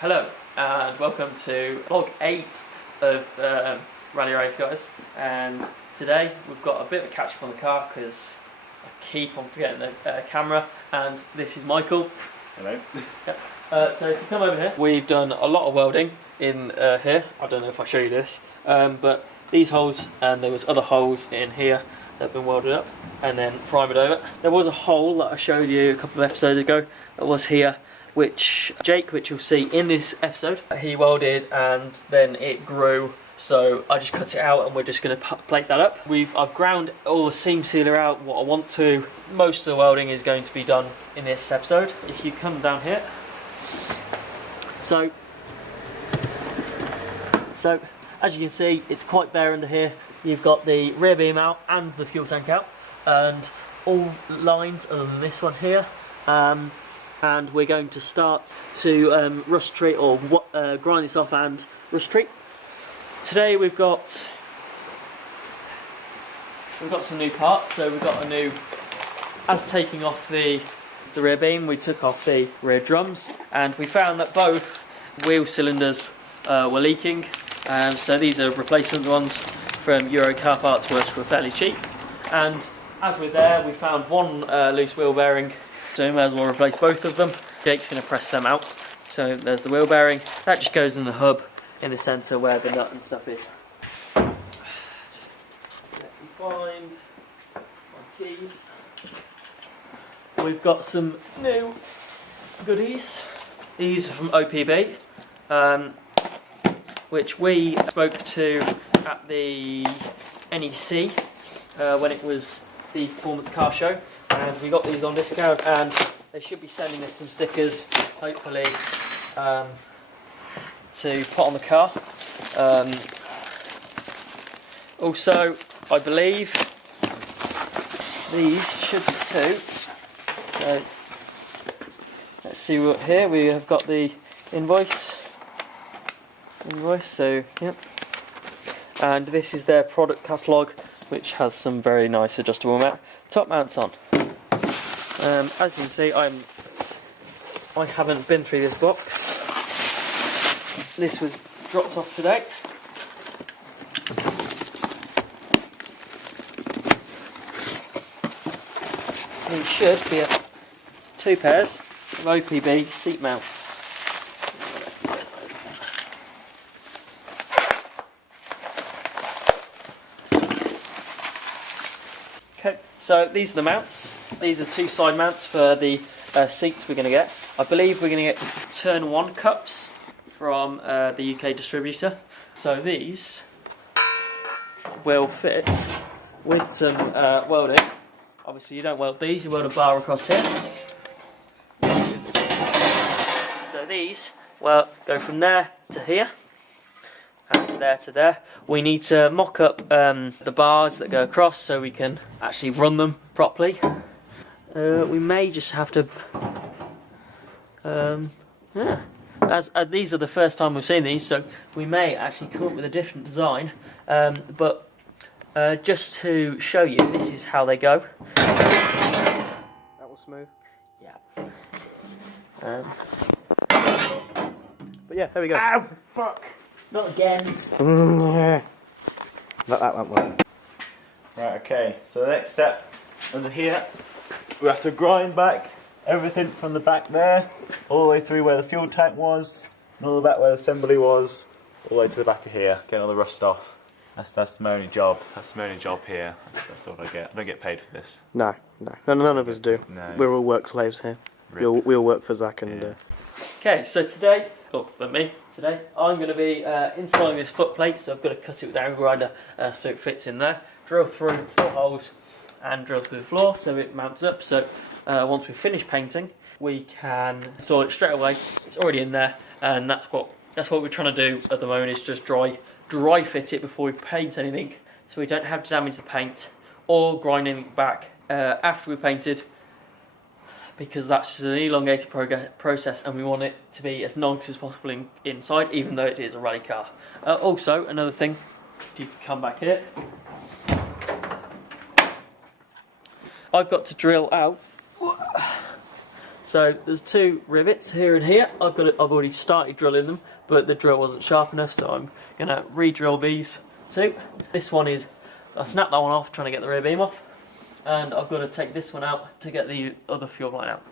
Hello and welcome to vlog 8 of RallyRaceGuys, and today we've got a bit of a catch up on the car because I keep on forgetting the camera, and this is Michael. Hello. Yep. So if you come over here, we've done a lot of welding in here. I don't know if I show you this, but these holes, and there was other holes in here that have been welded up and then primered over. There was a hole that I showed you a couple of episodes ago that was here, which you'll see in this episode, he welded and then it grew, so I just cut it out and we're just going to plate that up. I've ground all the seam sealer out what I want to. Most of the welding is going to be done in this episode. If you come down here, so as you can see, it's quite bare under here. You've got the rear beam out and the fuel tank out, and all lines other than this one here. And we're going to start to rust treat, or grind this off and rust treat. Today we've got some new parts. So we've got a new, as taking off the rear beam, we took off the rear drums, and we found that both wheel cylinders were leaking. So these are replacement ones from Euro car parts, which were fairly cheap. And as we're there, we found one loose wheel bearing, so we may as well replace both of them. Jake's going to press them out. So there's the wheel bearing, that just goes in the hub in the centre where the nut and stuff is. Let me find my keys. We've got some new goodies. These are from OPB, which we spoke to at the NEC when it was the Performance Car Show, and we got these on discount, and they should be sending us some stickers, hopefully, to put on the car. Also, I believe these should be too. So let's see what here we have got the invoice. So yep, and this is their product catalogue, which has some very nice adjustable top mounts on. As you can see, I haven't been through this box. This was dropped off today. These should be 2 pairs of OPB seat mounts. Okay, so these are the mounts. These are 2 side mounts for the seats we're going to get. I believe we're going to get turn 1 cups from the UK distributor. So these will fit with some welding. Obviously you don't weld these, you weld a bar across here. So these will go from there to here, and there to there. We need to mock up the bars that go across so we can actually run them properly. We may just have to, as these are the first time we've seen these, so we may actually come up with a different design, but just to show you, this is how they go. That was smooth. Yeah. But yeah, there we go. Ow, fuck! Not again. That won't work. Right, okay, so the next step under here, we have to grind back everything from the back there, all the way through where the fuel tank was, and all the back where the assembly was, all the way to the back of here, getting all the rust off. That's my only job. That's my only job here. That's all I get. I don't get paid for this. No, none of us do. No. We're all work slaves here. We all work for Zach and... Yeah. Okay, so today, I'm going to be installing this foot plate, so I've got to cut it with the angle grinder so it fits in there, drill through 4 holes and drill through the floor so it mounts up. So once we finish painting, we can install it straight away. It's already in there, and that's what we're trying to do at the moment, is just dry fit it before we paint anything, so we don't have to damage the paint or grind anything back after we painted, because that's just an elongated process, and we want it to be as nice as possible inside, even though it is a rally car. Also, another thing, if you could come back here, I've got to drill out So there's 2 rivets here and here. I've already started drilling them, but the drill wasn't sharp enough, so I'm gonna re-drill these 2. This one is, I snapped that one off trying to get the rear beam off, and I've got to take this one out to get the other fuel line out.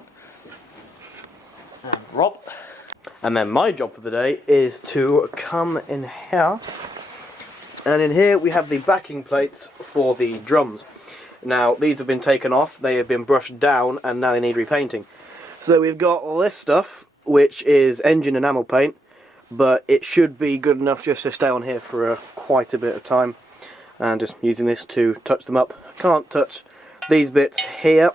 And Rob. And then my job for the day is to come in here, and in here we have the backing plates for the drums. Now these have been taken off, they have been brushed down, and now they need repainting. So we've got all this stuff, which is engine enamel paint, but it should be good enough just to stay on here for quite a bit of time. And just using this to touch them up. Can't touch these bits here,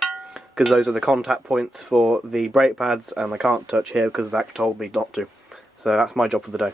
because those are the contact points for the brake pads, and I can't touch here because Zach told me not to. So that's my job for the day.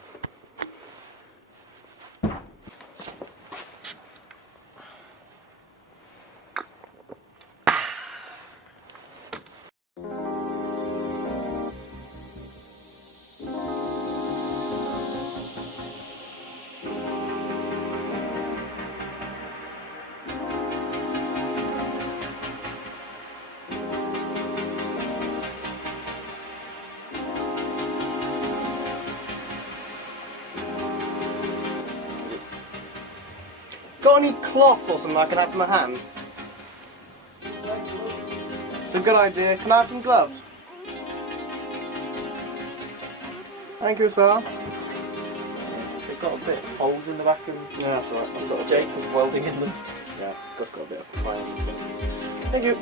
Got any cloth or something I can have for my hand? It's a good idea. Can I have some gloves? Thank you, sir. They've got a bit of holes in the back of them. Yeah, that's alright. It's got a Jake with welding in them. Yeah, just got a bit of fire. Thank you.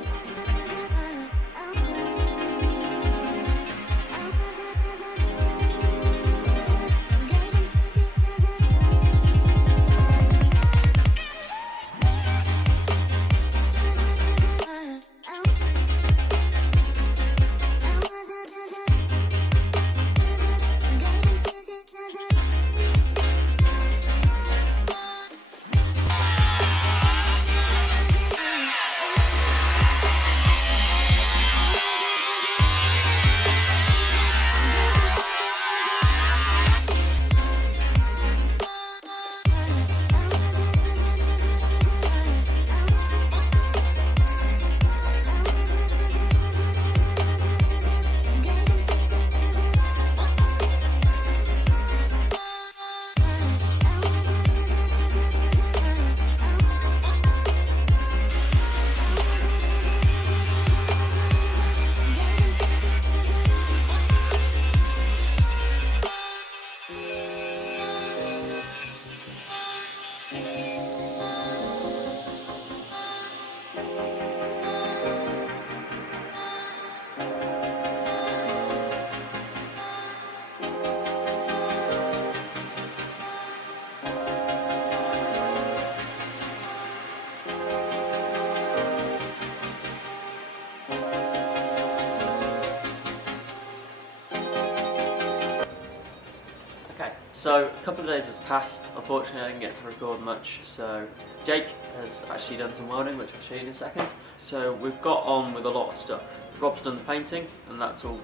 So a couple of days has passed. Unfortunately, I didn't get to record much. So Jake has actually done some welding, which I'll show you in a second. So we've got on with a lot of stuff. Rob's done the painting, and that's all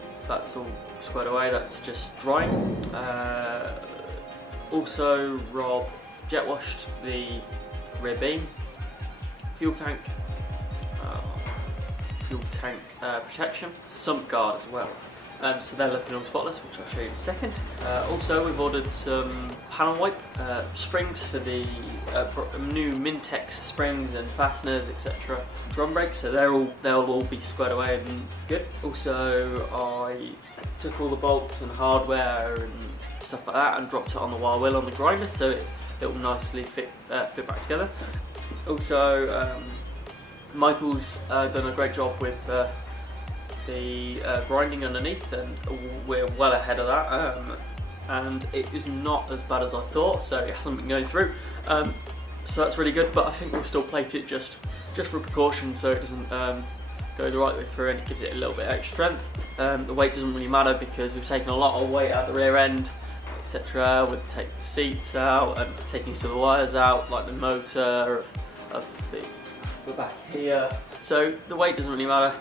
squared away. That's just drying. Also, Rob jet washed the rear beam, fuel tank protection, sump guard as well. So they're looking all spotless, which I'll show you in a second. Also, we've ordered some panel wipe springs for the new Mintex springs and fasteners, etc. Drum brakes, so they'll all be squared away and good. Also, I took all the bolts and hardware and stuff like that and dropped it on the wire wheel on the grinder, so it will nicely fit back together. Also, Michael's done a great job with the grinding underneath, and we're well ahead of that, and it is not as bad as I thought, so it hasn't been going through, so that's really good. But I think we'll still plate it just for precaution, so it doesn't go the right way through, and it gives it a little bit extra strength. The weight doesn't really matter because we've taken a lot of weight out the rear end, etc. We've taken the seats out and taking some of the wires out, like the motor of the back here, so the weight doesn't really matter.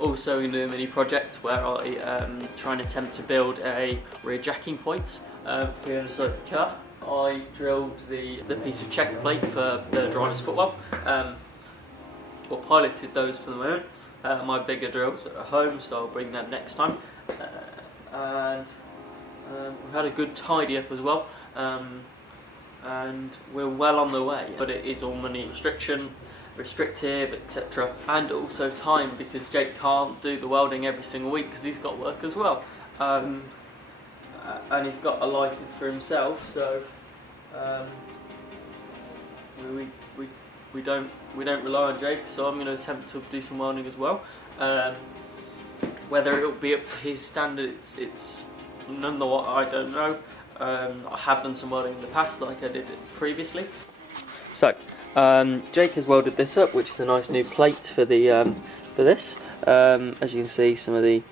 Also, we're going to do a mini project where I try and attempt to build a rear jacking point for the other side of the car. I drilled the piece of checker plate for the driver's footwell, or piloted those for the moment, my bigger drills at home, so I'll bring them next time. And we've had a good tidy up as well, and we're well on the way, but it is all money restrictive, etc. And also time, because Jake can't do the welding every single week because he's got work as well, and he's got a life for himself, so we don't rely on Jake, so I'm going to attempt to do some welding as well. Whether it'll be up to his standard, it's none of what I don't know. I have done some welding in the past, like I did previously. So Jake has welded this up, which is a nice new plate for the for this. As you can see, some of the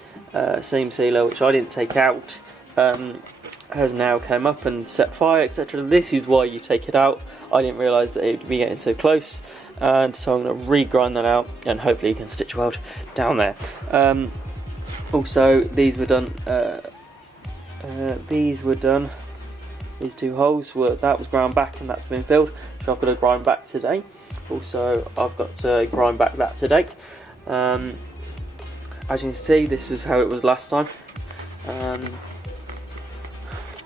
seam sealer, which I didn't take out, has now come up and set fire, etc. This is why you take it out. I didn't realise that it would be getting so close, and so I'm going to re-grind that out, and hopefully you can stitch weld down there. Also, these were done. These two holes that was ground back, and that's been filled, so I've got to grind back today. Also, I've got to grind back that today. As you can see, this is how it was last time.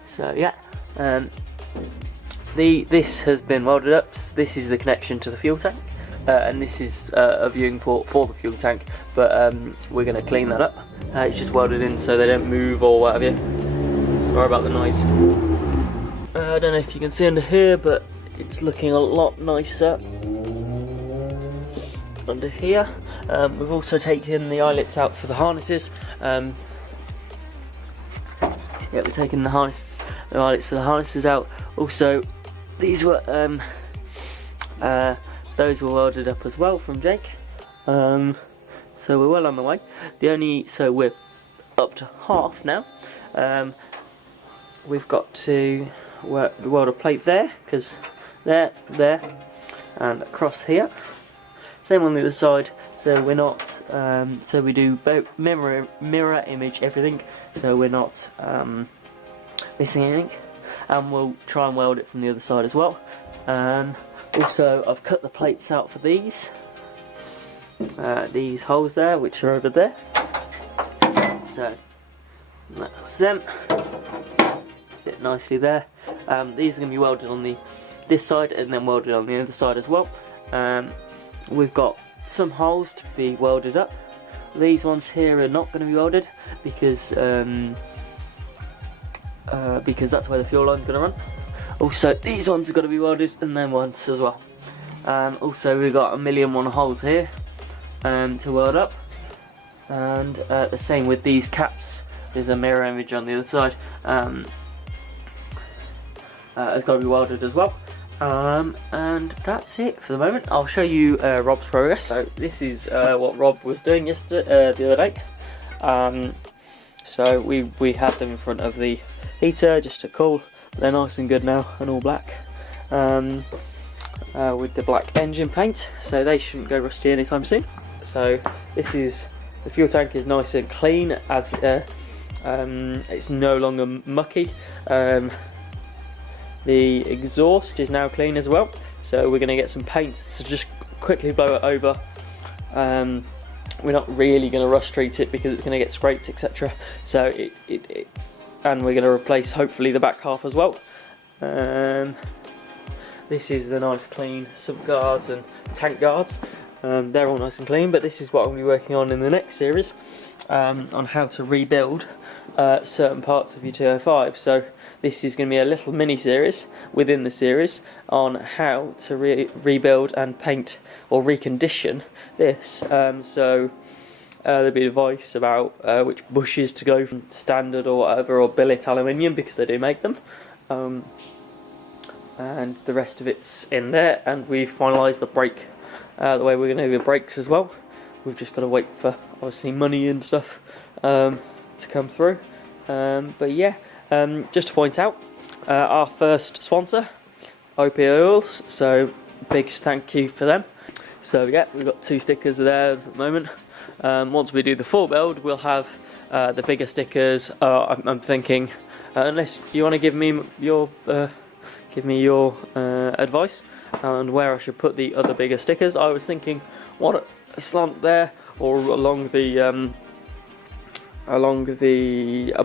So yeah, this has been welded up. This is the connection to the fuel tank, and this is a viewing port for the fuel tank, but we're going to clean that up. It's just welded in so they don't move or what have you. Sorry about the noise. I don't know if you can see under here, but it's looking a lot nicer under here. We've also taken the eyelets out for the harnesses. Yeah, we're taking the eyelets for the harnesses out. Also, these were those were welded up as well from Jake. So we're well on the way. So we're up to half now. We've got to weld a plate there, because there, and across here. Same on the other side. So we're not. So we do both mirror image everything. So we're not missing anything. And we'll try and weld it from the other side as well. Also, I've cut the plates out for these holes there, which are over there. So that's them. Fit nicely there. These are going to be welded on this side and then welded on the other side as well. We've got some holes to be welded up. These ones here are not going to be welded because that's where the fuel line's going to run. Also, these ones are going to be welded, and then ones as well. Also, we've got 1,000,001 holes here to weld up, and the same with these caps. There's a mirror image on the other side. It's got to be welded as well. And that's it for the moment. I'll show you Rob's progress. So this is what Rob was doing yesterday, the other day. So we had them in front of the heater just to cool. They're nice and good now and all black, with the black engine paint, so they shouldn't go rusty anytime soon. So this is, the fuel tank is nice and clean, as it's no longer mucky. The exhaust is now clean as well, so we're going to get some paint to just quickly blow it over. We're not really going to rust treat it because it's going to get scraped, etc. So and we're going to replace hopefully the back half as well. This is the nice clean sub guards and tank guards. They're all nice and clean, but this is what I'm going to be working on in the next series, on how to rebuild certain parts of your 205. So this is going to be a little mini series within the series on how to rebuild and paint or recondition this. There'll be advice about which bushes to go from standard or whatever, or billet aluminium, because they do make them. And the rest of it's in there, and we've finalised the brake, the way we're going to do the brakes as well. We've just got to wait for obviously money and stuff to come through. But yeah, just to point out, our first sponsor, OP Oils, so big thank you for them. So yeah, we've got 2 stickers there at the moment. Once we do the full build, we'll have the bigger stickers. I'm thinking, unless you want to give me your advice on where I should put the other bigger stickers. I was thinking, one at a slant there, or along the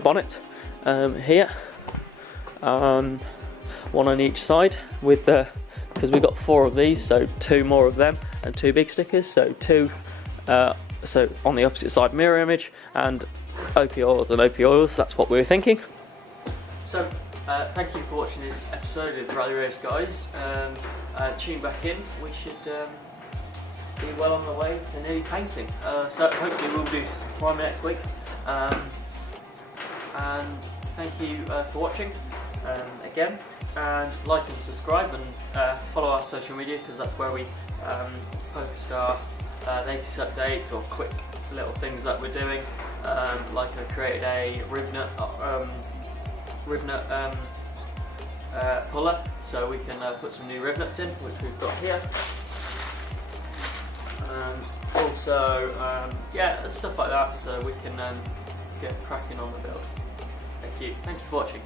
bonnet here, one on each side, with the, because we've got 4 of these, so 2 more of them and 2 big stickers, so 2 so on the opposite side mirror image, and OP oils and OP oils. That's what we were thinking. So thank you for watching this episode of Rally Race Guys. Tune back in, we should be well on the way to nearly painting, so hopefully we'll do priming next week. And thank you for watching again, and like and subscribe, and follow our social media, because that's where we post our latest updates or quick little things that we're doing. Like I created a rivnet puller, so we can put some new rivnets in, which we've got here. Also, yeah, stuff like that, so we can get cracking on the build. Thank you for watching.